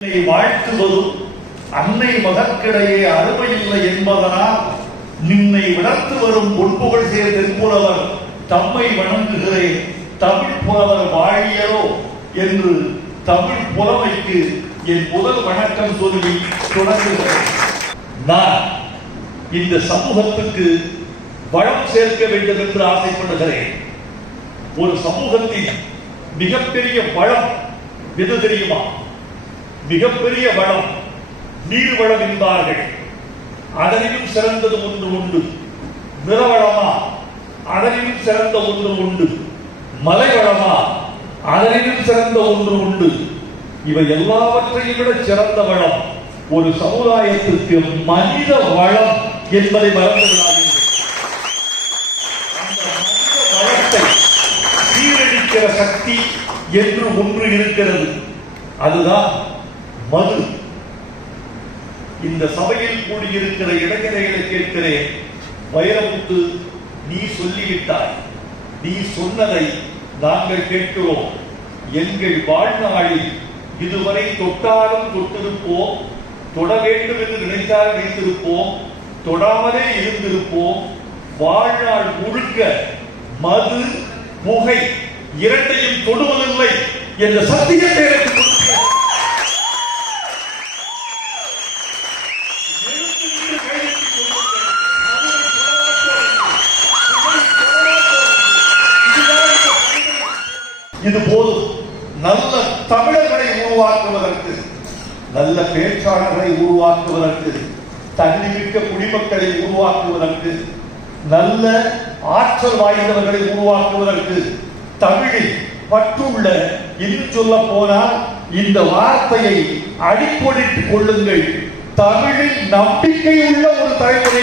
வாழ்த்துவதும் அன்னை மகற்கிடையே அருமையில்லை என்பதனால் நின்னை விடத்து வரும் பொன்புகழ் சேர் தென்புலவர் தம்மை வணங்குகிறேன் தமிழ் புலவர் வாழியரோ என்று தமிழ் புலமைக்கு என் முதல் வணக்கம் சொல்லி தொடங்குகிறேன். நான் இந்த சமூகத்துக்கு வளம் சேர்க்க வேண்டும் என்று ஆசைப்படுகிறேன். ஒரு சமூகத்தின் மிகப்பெரிய வளம் எது தெரியுமா? மிகப்பெரிய வளம் நீர் வளம் என்பார்கள். அதனிலும் சிறந்தது ஒன்று உண்டு. நிலவளமா? அதனிலும் சிறந்த ஒன்று உண்டு. மலை வளமா? அதனிலும் சிறந்த ஒன்று உண்டு. இவை எல்லாவற்றையும் விட சிறந்த வளம் ஒரு சமுதாயத்திற்கு மனித வளம் என்பதை மறந்துவிடாதீர்கள். அந்த மனித வளத்தை சீரழிக்கிற சக்தி என்று ஒன்று இருக்கிறது. அதுதான் மது. இந்த சபையில் கூடியிருக்கிற இளைஞர்களை கேட்கிறேன், வைரமுத்து, நீ சொல்லிவிட்டாய், நீ சொன்னதை நாங்கள் கேட்கிறோம். எங்கள் வாழ்நாளில் இதுவரை தொட்டாலும் தொட்டிருப்போம், தொட வேண்டும் என்று நினைத்தால் நினைத்திருப்போம், தொடாமலே இருந்திருப்போம். வாழ்நாள் முழுக்க மது புகை இரண்டையும் தொடுவதில்லை என்ற சத்தியத்தை எனக்கு கொடுக்கிறார். இது போதும். நல்ல தமிழர்களை உருவாக்குவதற்கு, நல்ல பேச்சாளர்களை உருவாக்குவதற்கு, தன்னிமிக்க குடிமக்களை உருவாக்குவதற்கு, நல்ல ஆற்றல் வாய்ந்தவர்களை உருவாக்குவதற்கு, தமிழில் பற்றுள்ள, இன்னும் சொல்ல போனால் இந்த வார்த்தையை அடிக்கோடிட்டுக் கொள்ளுங்கள், தமிழில் நம்பிக்கை உள்ள ஒரு தலைமுறை